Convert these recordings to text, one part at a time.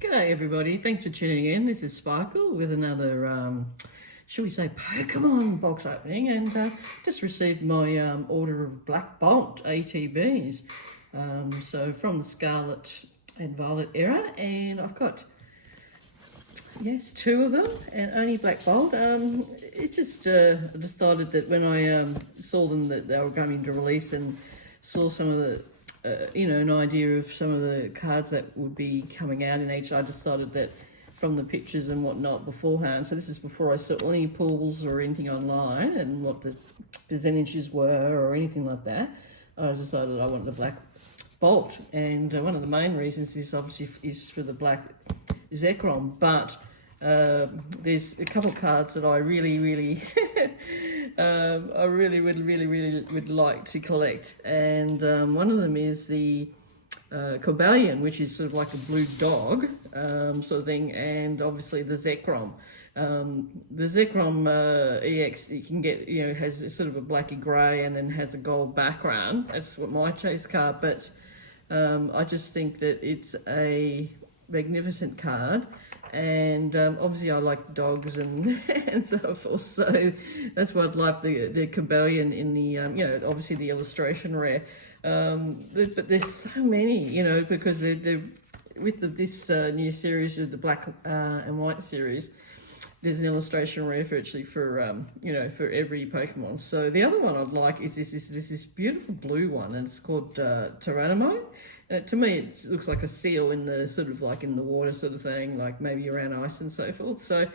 G'day everybody, thanks for tuning in. This is Sparkle with another, shall we say, Pokemon box opening, and just received my order of Black Bolt ETBs. So from the Scarlet and Violet era, and I've got, yes, two of them, and only Black Bolt. It just, I decided that when I saw them that they were going into release and saw some of the an idea of some of the cards that would be coming out in each. I decided that from the pictures and whatnot beforehand, so this is before I saw any pulls or anything online and what the percentages were or anything like that, I decided I wanted the Black Bolt. And one of the main reasons is obviously is for the black Zekron, but there's a couple of cards that I really I really would like to collect, and one of them is the Cobalion, which is sort of like a blue dog sort of thing, and obviously the Zekrom. The Zekrom EX you can get, has sort of a blacky grey and then has a gold background. That's what my chase card, but I just think that it's a magnificent card. And obviously I like dogs and and so forth, so that's why I'd love the Cobalion in the obviously the illustration rare, but there's so many, because they're with this new series of the black and white series. There's an illustration rare virtually for for every Pokemon. So the other one I'd like is this beautiful blue one, and it's called Tyrannomo. To me, it looks like a seal in the sort of like in the water sort of thing, like maybe around ice and so forth. So,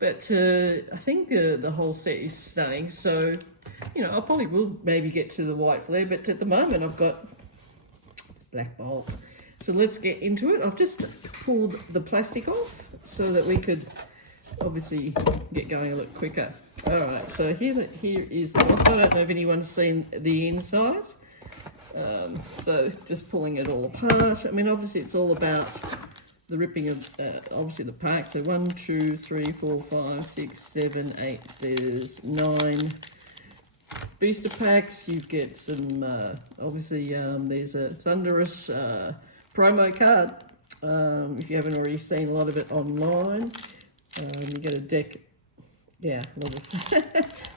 but I think the whole set is stunning. So, I probably will maybe get to the white flare, but at the moment I've got Black Bolt. So let's get into it. I've just pulled the plastic off so that we could obviously get going a little quicker. All right, so here is the box. I don't know if anyone's seen the inside. So just pulling it all apart. I mean, obviously it's all about the ripping of obviously the pack. So 1, 2, 3, 4, 5, 6, 7, 8. There's 9 booster packs. You get some obviously there's a Thunderous promo card. If you haven't already seen a lot of it online, you get a deck. Yeah, a lot of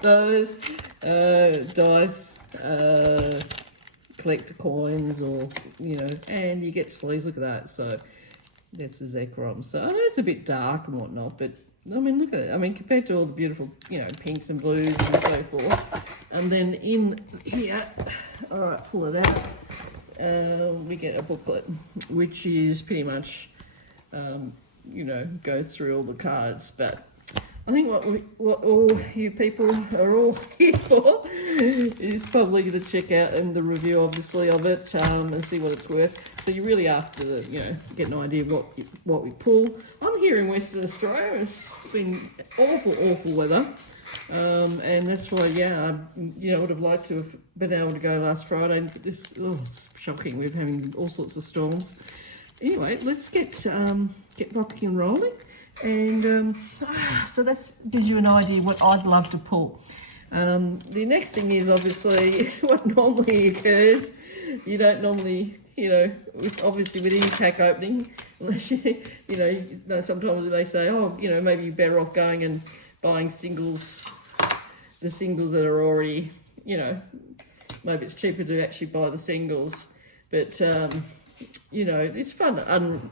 those dice. Collect coins, or and you get sleeves. Look at that. So that's the Zekrom. So I know it's a bit dark and whatnot, but I mean, look at it. I mean, compared to all the beautiful pinks and blues and so forth. And then in here, all right, pull it out. We get a booklet which is pretty much goes through all the cards. But I think what all you people are all here for is probably to check out and the review, obviously, of it and see what it's worth. So you really have to, get an idea of what we pull. I'm here in Western Australia. It's been awful weather, and that's why, I would have liked to have been able to go last Friday. And this, it's shocking. We're having all sorts of storms. Anyway, let's get rocking and rolling. And so that gives you an idea what I'd love to pull. The next thing is obviously what normally occurs. You don't normally, obviously with any pack opening, unless sometimes they say, maybe you're better off going and buying singles, the singles that are already, maybe it's cheaper to actually buy the singles. But, it's fun,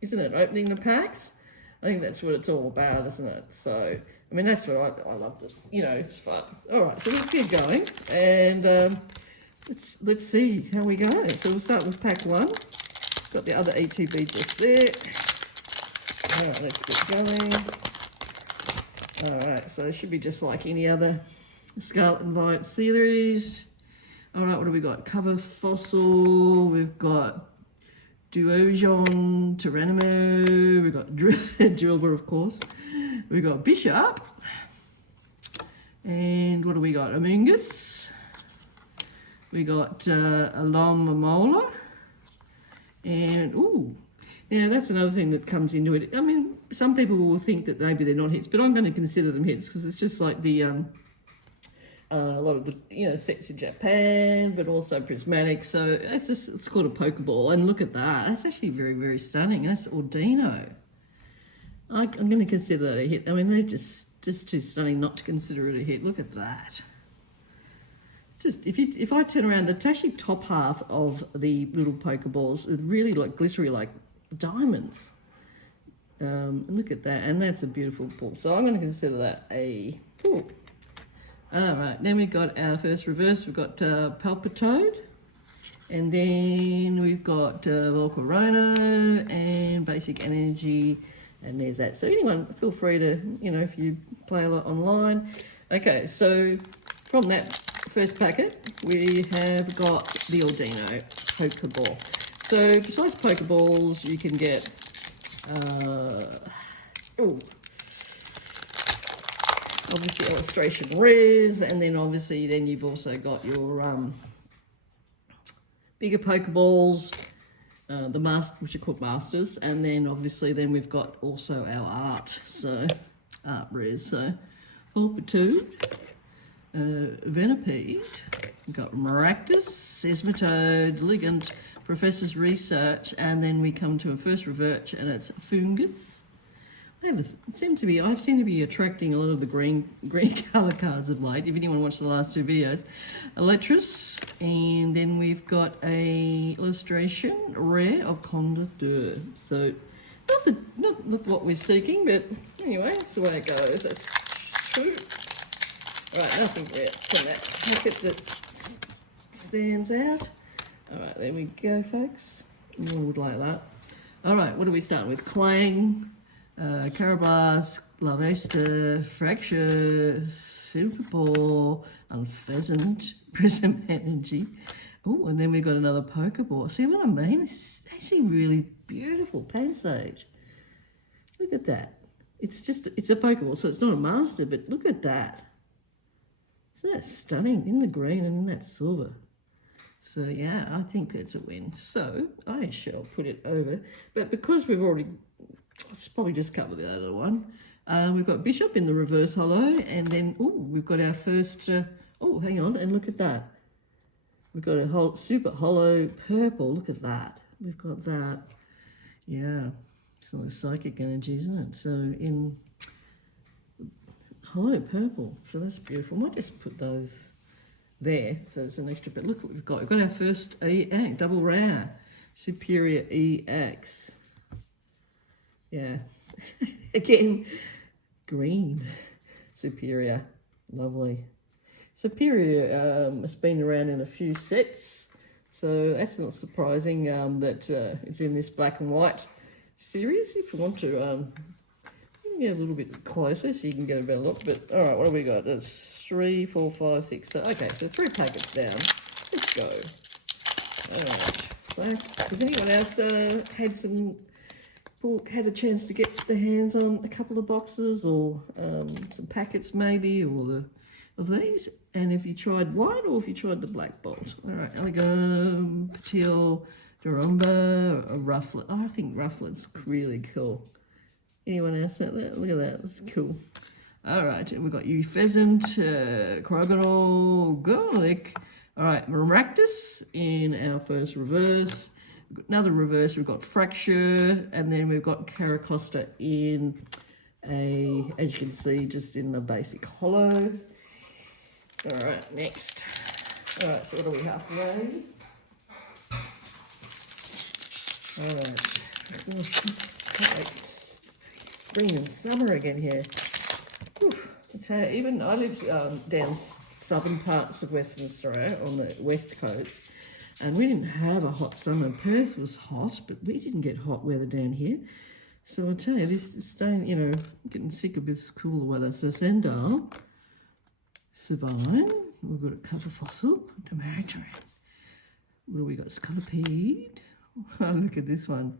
isn't it, opening the packs? I think that's what it's all about, isn't it? So, I mean, that's what I love. It's fun. All right, so let's get going, and let's see how we go. So we'll start with pack 1. Got the other ETB just there. All right, let's get going. All right, so it should be just like any other Scarlet and Violet series. All right, what do we got? Cover Fossil. We've got Duojon, Tyrannomo, we've got Drilbur, of course, we've got Bishop, and what do we got? Amoonguss, we got Alomomola, and that's another thing that comes into it. I mean, some people will think that maybe they're not hits, but I'm going to consider them hits because it's just like the a lot of the sets in Japan, but also prismatic. So it's called a Pokeball, and look at that. That's actually very, very stunning. And that's Ordino. I'm going to consider that a hit. I mean, they're just too stunning not to consider it a hit. Look at that. Just if I turn around, the actually top half of the little Pokeballs is really like glittery, like diamonds. Look at that, and that's a beautiful pull. So I'm going to consider that a pull. All right, then we've got our first reverse. We've got Palpitoad, and then we've got Volcarona and Basic Energy, and there's that. So anyone, feel free to, if you play a lot online. Okay, so from that first packet, we have got the Ordino Pokeball. So besides Pokeballs, you can get, obviously illustration rares, and then obviously you've also got your bigger Pokeballs, which are called Masters, and then obviously we've got also our art rares. So Pulpitude, Venipede, we've got Maractus, Seismitoad, Ligand, Professor's Research, and then we come to a first reverse, and it's Fungus. I seem to be attracting a lot of the green colour cards of late. If anyone watched the last two videos, Electrus, and then we've got a illustration rare of Condor. So not what we're seeking, but anyway, that's the way it goes. That's true. All right, nothing rare from that packet that stands out. All right, there we go, folks. Anyone would like that. All right, what are we starting with? Clang, Carabass, Lavesta, Fracture, Superball, Unpheasant, Prism Energy. Oh, and then we've got another Pokeball. See what I mean? It's actually really beautiful. Pansage. Look at that. It's a Pokeball, so it's not a master, but look at that. Isn't that stunning? In the green and in that silver. So yeah, I think it's a win. So I shall put it over. But because we've already, let's probably just cover the other one. We've got Bishop in the reverse hollow, and then we've got our first. Hang on, and look at that. We've got a super hollow purple. Look at that. We've got that. Yeah, it's like psychic energy, isn't it? So in hollow purple. So that's beautiful. I might just put those there, so it's an extra. But look what we've got. We've got our first EX, double rare, Superior EX. Yeah, again, green, Superior, lovely. Superior has been around in a few sets, so that's not surprising that it's in this black and white series. If you want to, you can get a little bit closer so you can get a better look. But all right, what have we got? It's 3, 4, 5, 6. So, okay, so 3 packets down. Let's go. All right. So, has anyone else had a chance to get their hands on a couple of boxes or some packets maybe, or of these? And if you tried white or if you tried the black bolt. All right, Elegum, Patil, Darumba, a Rufflet. Oh, I think Rufflet's really cool. Anyone else out there? Look at that, that's cool. All right, and we've got you Pheasant, Crogonal, Garlic. All right, Maractus in our first reverse. We've got another reverse, we've got Fracture, and then we've got Caracosta in a, as you can see, just in the basic hollow. All right, next. All right, so what are we halfway? All right. Spring and summer again here. Even I live down southern parts of Western Australia on the west coast, and we didn't have a hot summer. Perth was hot, but we didn't get hot weather down here. So I tell you, this is staying, getting sick of this cooler weather. So Sandal, Savine, we've got a Cover Fossil, Demeritran. What do we got? Scolipede. Oh, look at this one.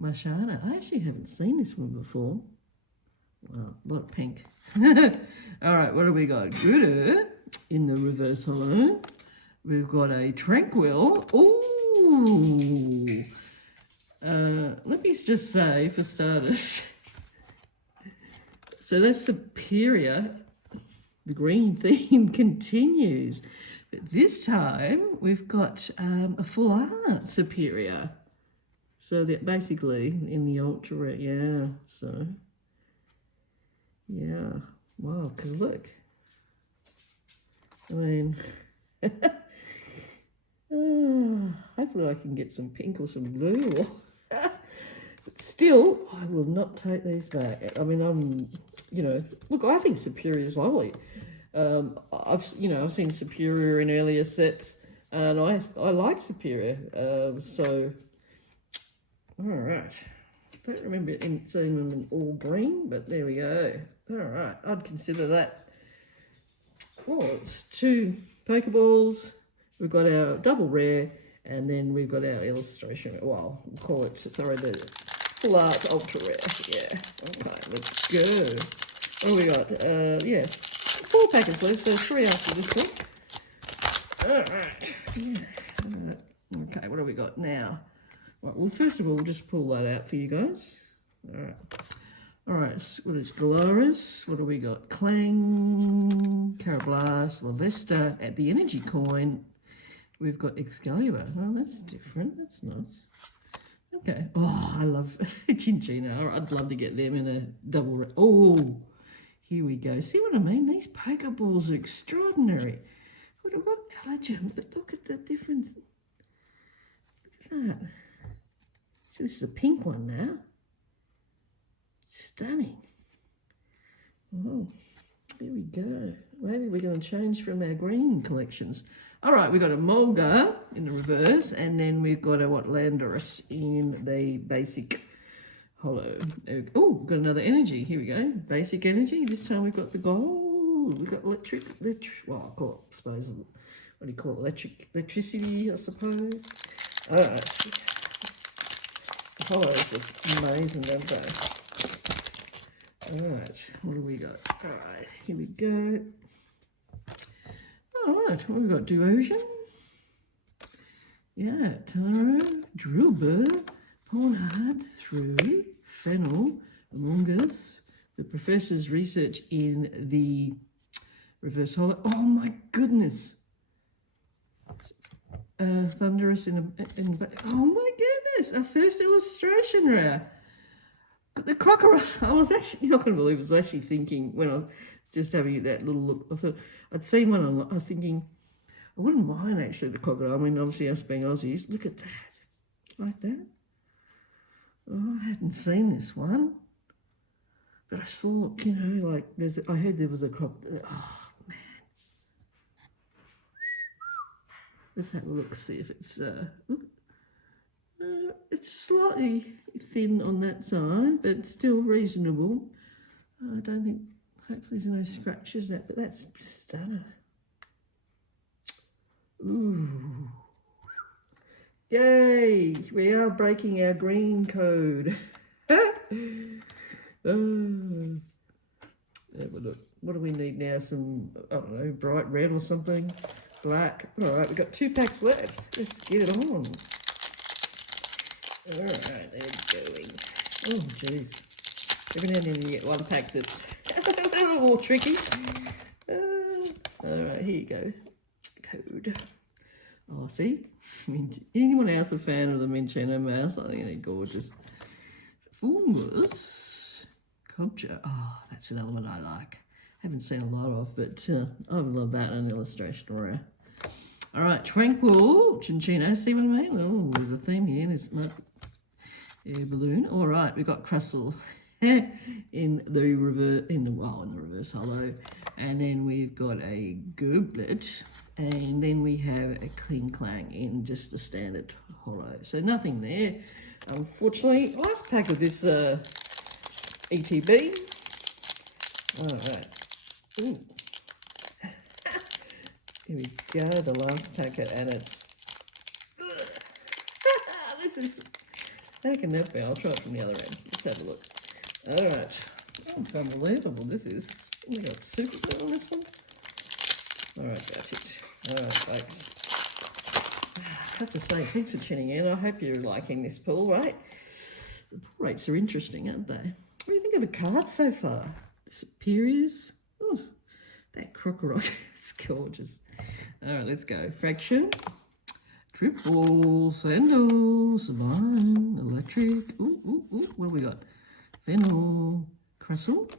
Mashana. I actually haven't seen this one before. Wow, a lot of pink. All right, what do we got? Gooder in the reverse hollow. We've got a Tranquil. Ooh. Let me just say, for starters, so that's Superior the green theme continues. But this time we've got a full art superior. So that basically in the ultra rare, yeah. So yeah, wow. Because look, I mean, hopefully I can get some pink or some blue. But still, I will not take these back. I mean, look, I think Superior is lovely. I've seen Superior in earlier sets, and I like Superior. So, all right. I don't remember seeing them in all green, but there we go. All right, I'd consider that. Oh, it's 2 Pokeballs. We've got our double rare, and then we've got our illustration. Well, we'll call it, sorry, the full art ultra rare. Yeah. Okay, let's go. What do we got? Yeah, 4 packets left, so 3 after this one. All right. Yeah. All right. Okay, what do we got now? Right, well, first of all, we'll just pull that out for you guys. All right. All right, so what is Dolores? What do we got? Clang, Carablast, Lavesta at the energy coin. We've got Excalibur. Oh, that's different. That's nice. Okay. Oh, I love Chinchina. I'd love to get them in a double. Oh, here we go. See what I mean? These Pokeballs are extraordinary. What I've got Allergen, but look at the difference. Look at that. So this is a pink one now. Stunning. Oh, there we go. Maybe we're going to change from our green collections. All right, we've got a Mulga in the reverse, and then we've got a Landorus in the basic holo. Oh, we've got another energy. Here we go. Basic energy. This time we've got the gold. We've got electric. Well, I call it, I suppose, what do you call it? Electricity, I suppose. All right. The holos look amazing, don't they? All right, what do we got? All right, here we go. All right, what have we got? Duosion. Yeah, Taro, Drillbur, Pornhard, Through, Fennel, Among Us, the Professor's research in the reverse holo. Oh my goodness. Thunderous in oh my goodness, our first illustration rare. The crocodile, I was actually, you're not going to believe, I was actually thinking when I was just having that little look, I thought, I'd seen one, I was thinking, I wouldn't mind actually the crocodile. I mean, obviously us being Aussies, look at that, like that. Oh, I hadn't seen this one, but I saw, like, I heard there was a crocodile. Oh, man. Let's have a look, see if it's, look. It's slightly thin on that side, but still reasonable. I don't think, hopefully there's no scratches in it, but that's stunner. Ooh. Yay, we are breaking our green code. What do we need now? Some, I don't know, bright red or something? Black. All right, we've got 2 packs left. Let's get it on. All right, they're going. Oh, jeez. Every now and then you get one pack that's a little more tricky. All right, here you go. Code. Oh, see? Anyone else a fan of the Minchino mouse? I think they're gorgeous. Fulmus. Cobja. Oh, that's another one I like. Haven't seen a lot of, but I would love that in an illustration rare. All right, Tranquil. Chinchino. See what I mean? Oh, there's a theme here. There's not. Air balloon. All right, we've got Crustle in the reverse holo, and then we've got a Goblet, and then we have a Cling Clang in just the standard holo. So nothing there, unfortunately. Last pack of this ETB. All right. Ooh. Here we go. The last packet, and it's this is. How can that be? I'll try it from the other end. Let's have a look. All right. Oh, it's unbelievable. This is. We got super glue on this one. All right, that's it. All right, folks. I have to say, thanks for tuning in. I hope you're liking this pull rate. The pull rates are interesting, aren't they? What do you think of the cards so far? The Superiors? Oh, That Crocorock is gorgeous. All right, let's go. Fraction, triple, sandal, sublime, electric. Ooh, what have we got? Fennel, Crystal.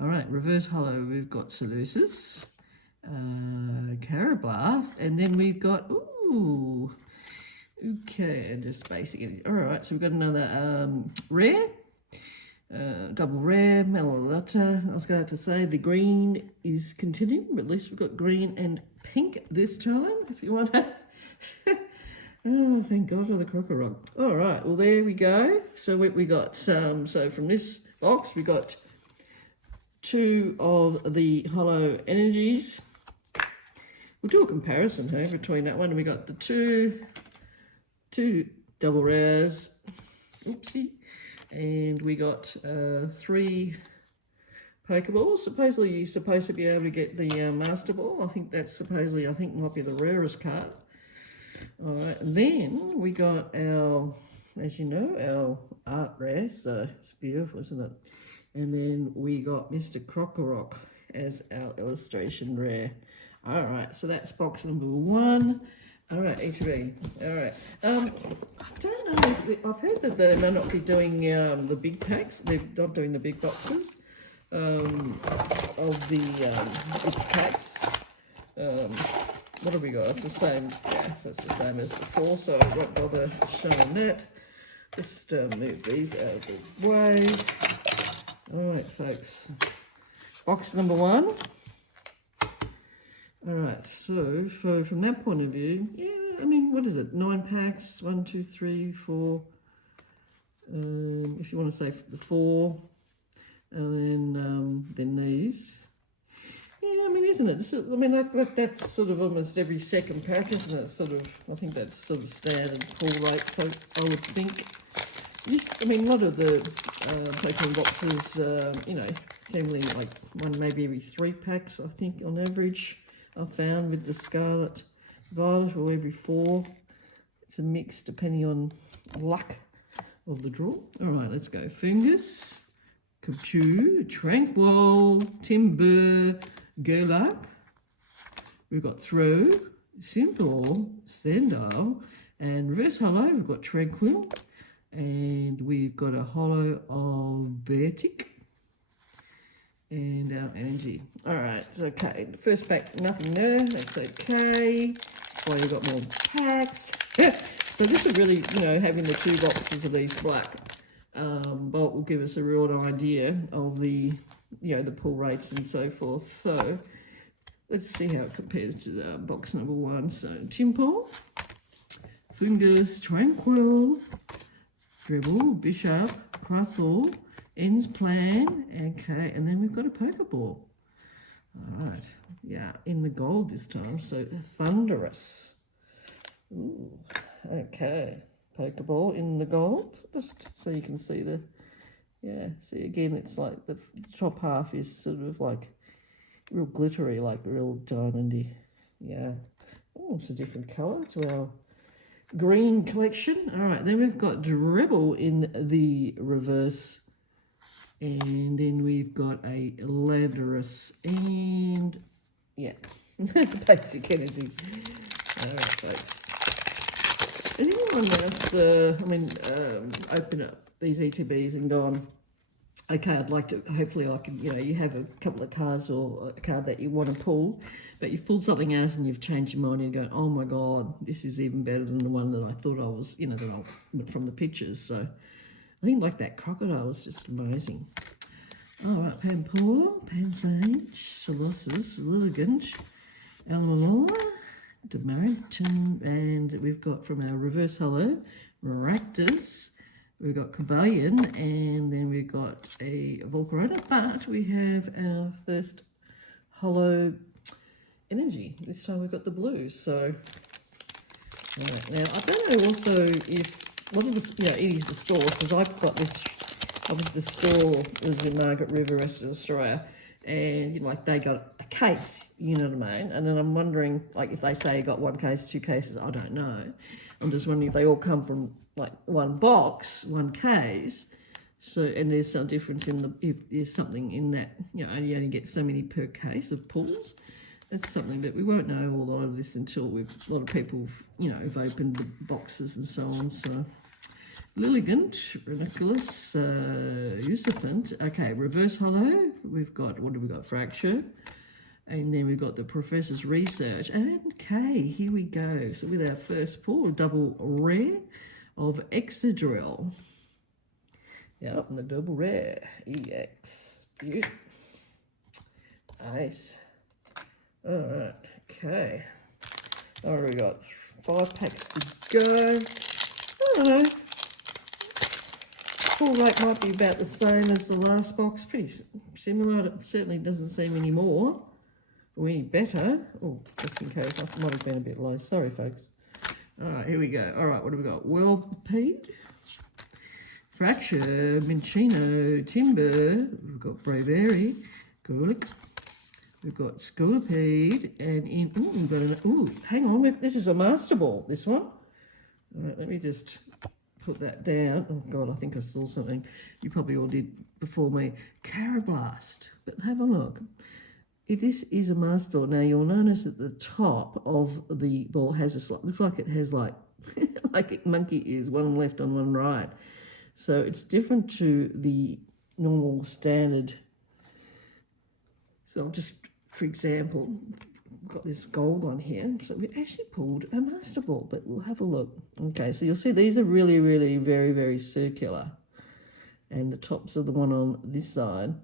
All right, reverse hollow, we've got Solucis, Carablast, and then we've got, okay, and just basic. All right, so we've got another rare, double rare, Melalata. I was going to say the green is continuing, but at least we've got green and pink this time, if you want to. Oh, thank God for the Crocorock. All right, well, there we go. So we got, so from this box, we got 2 of the hollow energies. We'll do a comparison here between that one. We got the two double rares. Oopsie. And we got 3 Pokeballs. Supposedly you're supposed to be able to get the Master Ball. I think that's supposedly, might be the rarest card. All right, and then we got our, as you know, our art rare. So it's beautiful, isn't it? And then we got Mr. Crocorock as our illustration rare. All right, so that's box number 1. All right, ETB. All right. I don't know. I've heard that they may not be doing the big packs. They're not doing the big boxes of the big packs. What have we got? It's the same. Yeah, so it's the same as before. So I won't bother showing that. Just move these out of the way. All right, folks. Box number 1. All right, so from that point of view, yeah, I mean, what is it? 9 packs, 1, 2, 3, 4. If you want to say the 4, and then these. Yeah, I mean, isn't it? I mean, that's sort of almost every second pack, isn't it? Sort of, I think that's sort of standard pull rate. So I would think. I mean, a lot of the Pokemon boxes, you know, generally like one maybe every 3 packs, I think, on average. I've found with the Scarlet Violet, or every 4. It's a mix depending on luck of the draw. All right, let's go. Fungus, Kachu, Tranquil, Timber, Gerlach. We've got Throw, Simple, Sandal, and reverse hollow. We've got Tranquil, and we've got a hollow of Vertic. And our energy. All right, so okay. The first pack, nothing there. That's okay. Well, you've got more packs. So this is really, you know, having the 2 boxes of these black Bolt will give us a real idea of the, you know, the pull rates and so forth. So let's see how it compares to the box number 1. So Timple, Fungus, Tranquil, Dribble, Bishop, Crustle, Ends Plan, okay, and then we've got a Pokeball. All right, yeah, in the gold this time, so Thunderous. Ooh, okay, Pokeball in the gold, just so you can see the, yeah, see again, it's like the top half is sort of like real glittery, like real diamondy, yeah. Oh, it's a different colour to our green collection. All right, then we've got Dribble in the reverse. And then we've got a Landorus and, yeah, basic energy. All right, folks. Has anyone else, open up these ETBs and gone, okay, I'd like to, hopefully I can, you know, you have a couple of cards or a card that you want to pull, but you've pulled something else and you've changed your mind and you're going, oh my God, this is even better than the one that I thought I was, you know, from the pictures. So I think like that crocodile was just amazing. All right, Pampor, Pansage, Solossus, Lilligant, Alamalola, Demariton, and we've got from our reverse hollow, Maractus, we've got Cabellion, and then we've got a Volcarona, but we have our first hollow energy. This time we've got the blue, so, all right, now I don't know also if a lot of the, you know, it is the stores, because I've got this, obviously the store was in Margaret River, Western Australia, and, you know, like they got a case, you know what I mean? And then I'm wondering, like, if they say you got 1 case, 2 cases, I don't know. I'm just wondering if they all come from, like, 1 box, 1 case. So, and there's some difference in the, if there's something in that, you know, you only get so many per case of pulls. That's something that we won't know a lot of this until a lot of people, you know, have opened the boxes and so on. So, Lilligant, Ranunculus, Usufant. Okay, Reverse Hollow. We've got, what have we got? Fracture. And then we've got the Professor's Research. And okay, here we go. So with our first pull, double rare of Excadrill. Yep, and the double rare, EX. Beaut. Nice. All right, okay. All right, we got 5 packs to go. I don't know. Pull rate might be about the same as the last box. Pretty similar. It certainly doesn't seem any more or any better. Oh, just in case. I might have been a bit low. Sorry, folks. All right, here we go. All right, what have we got? Whirlpeed. Fracture, Minchino, Timber, we've got Bravery, Gurlick, we've got Scolipede, and in, oh, we've got an, oh, hang on, this is a Master Ball, this one. All right, let me just put that down. Oh, God, I think I saw something. You probably all did before me. Carablast, but have a look. This is a Master Ball. Now, you'll notice at the top of the ball has a, looks like it has like, like monkey ears, one left on one right. So it's different to the normal standard. So I'll just, for example, got this gold one here. So we actually pulled a Master Ball, but we'll have a look. Okay, so you'll see these are really, really very, very circular. And the tops of the one on this side,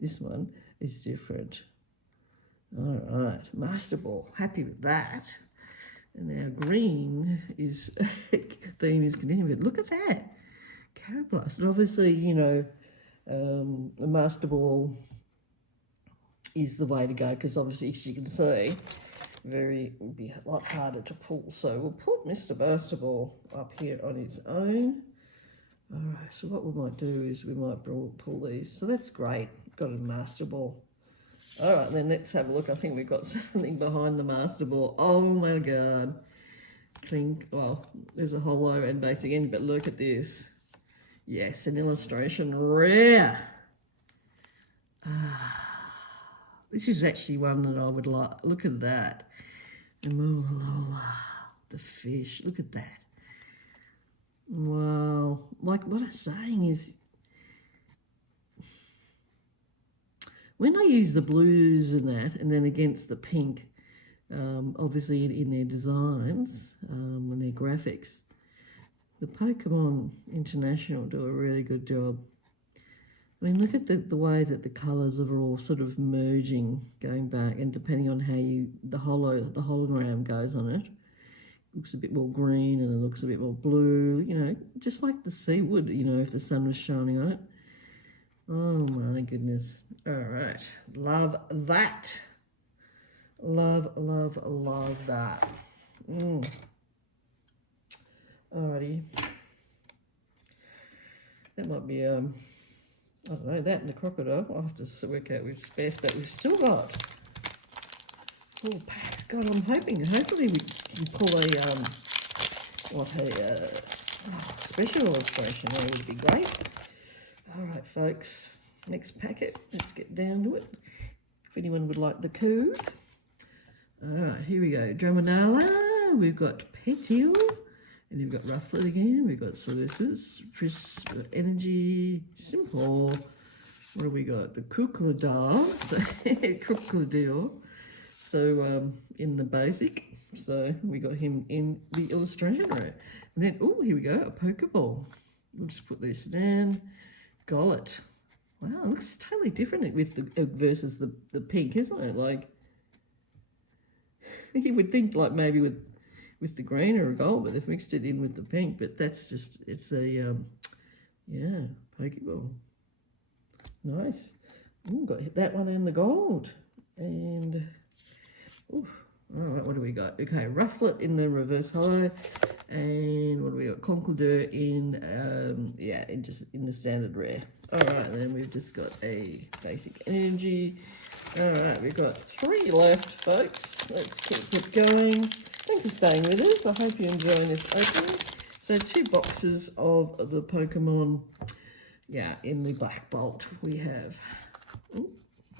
this one, is different. All right, Master Ball, happy with that. And our green is, theme is continuing, but look at that. Carablast. And obviously, you know, the Master Ball is the way to go because obviously, as you can see, would be a lot harder to pull. So we'll put Mr. Master Ball up here on its own. All right, so what we might do is we might pull these. So that's great. Got a Master Ball. All right, then let's have a look. I think we've got something behind the Master Ball. Oh my God. Clink. Well, there's a hollow and basic end, but look at this. Yes, an illustration rare. This is actually one that I would like. Look at that. The fish. Look at that. Wow. Like what I'm saying is, when I use the blues and that, and then against the pink, obviously in their designs, and their graphics, the Pokemon International do a really good job. I mean, look at the way that the colours are all sort of merging, going back, and depending on how the hologram goes on it, looks a bit more green and it looks a bit more blue, you know, just like the sea would, you know, if the sun was shining on it. Oh my goodness. All right. Love that. Love, love, love that. Alrighty. That might be, I don't know, that and the crocodile. I'll have to work out which best, but we've still got 4 packs. God, I'm hopefully we can pull a, special illustration. That would be great. All right, folks, next packet. Let's get down to it. If anyone would like the code. All right, here we go. Dramonala. We've got Petil. And you've got Rufflet again. We've got Sources, Tris, Energy, Simple. What have we got? The Crocodile. So, Crocodile. So, in the basic. So, we got him in the illustration row. And then, oh, here we go, a Pokeball. We'll just put this down. Gollet. Wow, it looks totally different with the versus the pink, isn't it? Like, you would think like maybe with the green or a gold, but they've mixed it in with the pink. But that's just, it's a, yeah, Pokeball. Nice. Ooh, got that one in the gold. And, ooh, all right, what do we got? Okay, Rufflet in the reverse hollow. And what do we got? Conkeldurr in, yeah, in the standard rare. All right, then we've just got a basic energy. All right, we've got 3 left, folks. Let's keep it going. Thanks for staying with us. I hope you're enjoying this opening. So 2 boxes of the Pokemon yeah, in the Black Bolt we have,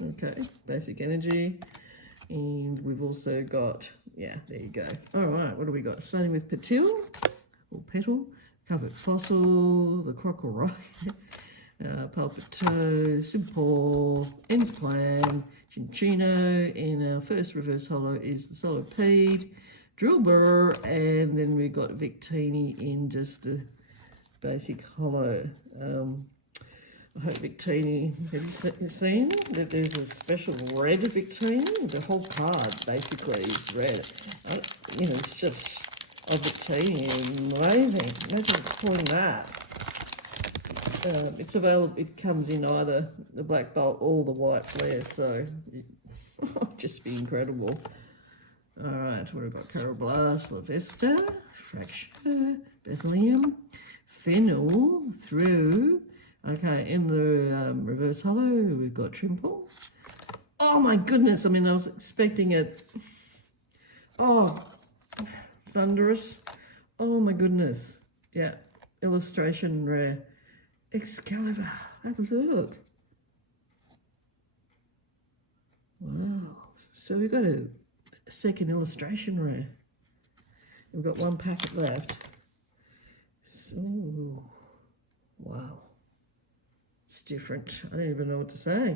okay, basic energy. And we've also got, yeah, there you go. All right, what do we got? Starting with Petil, or Petal, Covered Fossil, the Crocodile, Palpito, Simple, Ends Plan, Chinchino, and our first reverse holo is the Solipede, Drill Burr, and then we've got Victini in just a basic holo. I hope Victini, have you seen that there's a special red Victini? The whole card basically is red. You know, it's just a Victini, amazing. Imagine pulling that. It's available, it comes in either the Black Bolt or the white flare, so it would just be incredible. All right, what have we got? Carablast, Lavesta, Fracture, Bethlehem, Fennel, Through. Okay, in the reverse holo, we've got Trimple. Oh my goodness, I mean, I was expecting it. Oh, Thunderous. Oh my goodness. Yeah, illustration rare. Excalibur, have a look. Wow, so we've got a second illustration rare. We've got one packet left. So, wow. It's different. I don't even know what to say.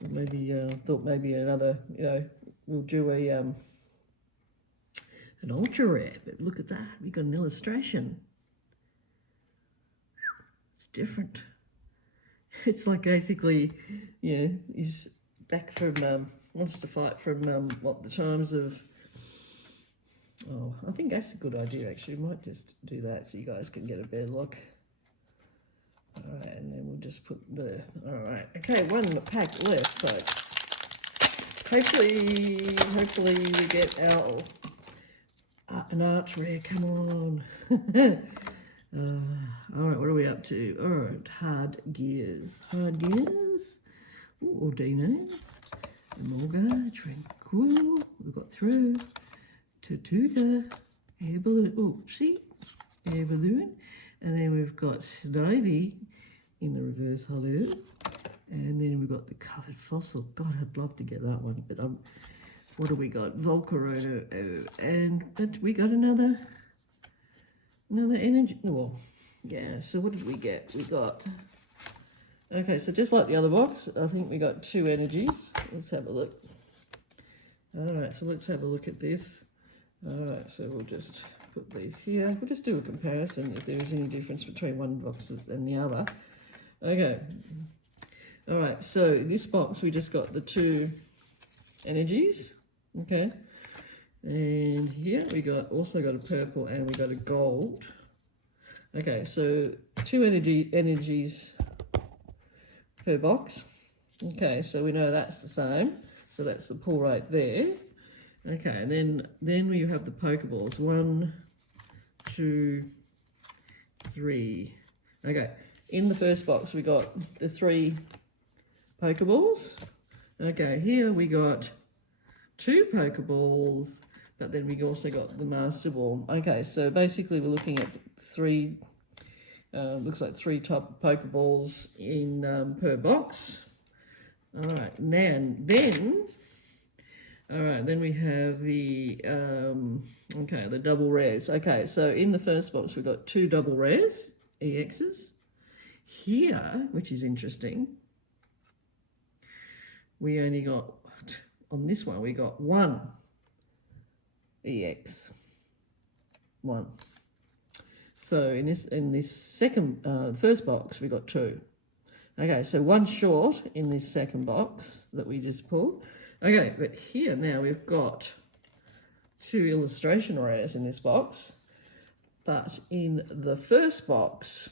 Maybe thought maybe another, you know, we'll do a an ultra rare, but look at that. We got an illustration. It's different. It's like basically, yeah, he's back from wants to fight from what the times of. Oh, I think that's a good idea actually. We might just do that so you guys can get a better look. All right, and then we'll just put the, all right. Okay, one pack left, folks. Hopefully we get our, an art rare, come on. All right, what are we up to? All right, Hard Gears. Ooh, Ordino, Emolga, Tranquil, we've got Through, Tortuga, Air Balloon, oh, see, Air Balloon. And then we've got Snivy in the reverse holo. And then we've got the Covered Fossil. God, I'd love to get that one. But what do we got? Volcarona. But we got another energy. Well, yeah, so what did we get? We got... Okay, so just like the other box, I think we got 2 energies. Let's have a look. All right, so let's have a look at this. All right, so we'll just put these here. We'll just do a comparison if there is any difference between one box and the other. Okay. All right, so this box we just got the 2 energies. Okay. And here we also got a purple and we got a gold. Okay, so 2 energies per box. Okay, so we know that's the same. So that's the pull right there. Okay, and then we have the Pokeballs. 1, 2, 3. Okay, in the first box we got the 3 Pokeballs. Okay, here we got 2 Pokeballs, but then we also got the Master Ball. Okay, so basically we're looking at 3, looks like 3 top Pokeballs in per box. All right, then we have the, okay, the double rares. Okay, so in the first box, we've got 2 double rares, EXs. Here, which is interesting, we only got, on this one, we got 1 EX. 1. So in this second, first box, we got 2. Okay, so 1 short in this second box that we just pulled. Okay, but here now we've got 2 illustration rares in this box, but in the first box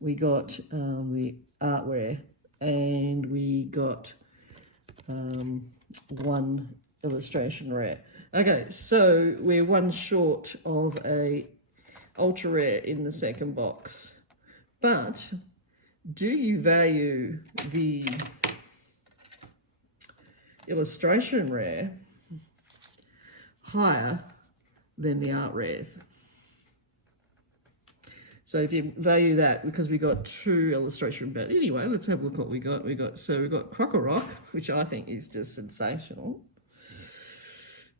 we got the art rare and we got 1 illustration rare. Okay, so we're 1 short of a ultra rare in the second box, but do you value the illustration rare higher than the art rares? So if you value that, because we got 2 illustration, but anyway, let's have a look what we got. We got Crocorock, which I think is just sensational.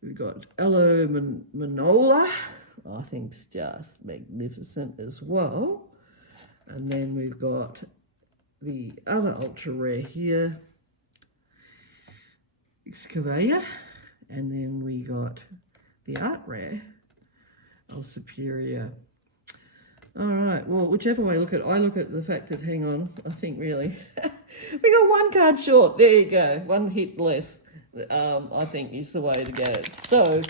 We've got Aloe Manola, I think it's just magnificent as well. And then we've got the other ultra rare here, Excavator, and then we got the art rare of Superior. All right, well, whichever way I look at the fact that, hang on, I think really, we got 1 card short. There you go, 1 hit less, I think is the way to go. So,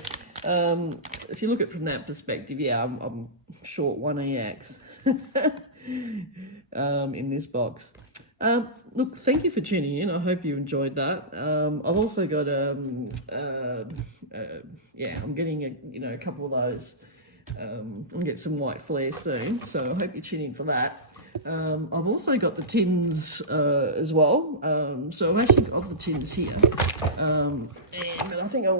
if you look at it from that perspective, yeah, I'm short 1 EX in this box. Look, thank you for tuning in. I hope you enjoyed that. I've also got, yeah, I'm getting a couple of those. I'll get some white flare soon, so I hope you tune in for that. I've also got the tins as well, so I've actually got the tins here, but I think I'll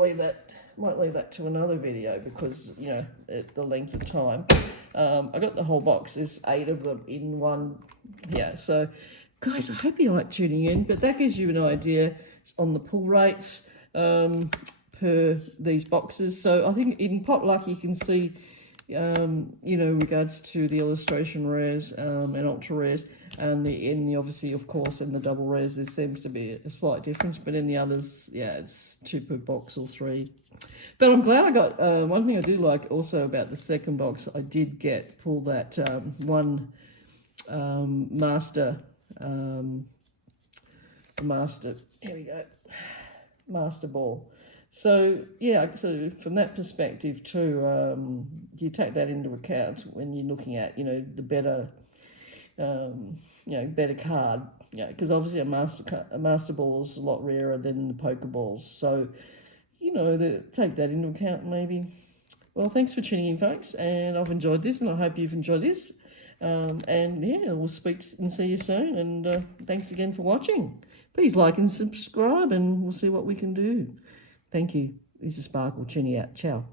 might leave that to another video because, the length of time. I got the whole box, there's 8 of them in one here, so guys, I hope you like tuning in, but that gives you an idea on the pull rates per these boxes. So I think in Potluck you can see regards to the illustration rares and ultra rares, and obviously, of course, in the double rares there seems to be a slight difference, but in the others, yeah, it's 2 per box or 3. But I'm glad I got one thing I do like also about the second box. I did pull that one master. Here we go, master ball. So yeah, so from that perspective too, you take that into account when you're looking at the better, better card, because obviously a master ball is a lot rarer than the Pokeballs. So take that into account maybe. Well, thanks for tuning in, folks, and I've enjoyed this, and I hope you've enjoyed this. And yeah, we'll speak and see you soon. And thanks again for watching. Please like and subscribe, and we'll see what we can do. Thank you. This is Sparkle. Tuning out. Ciao.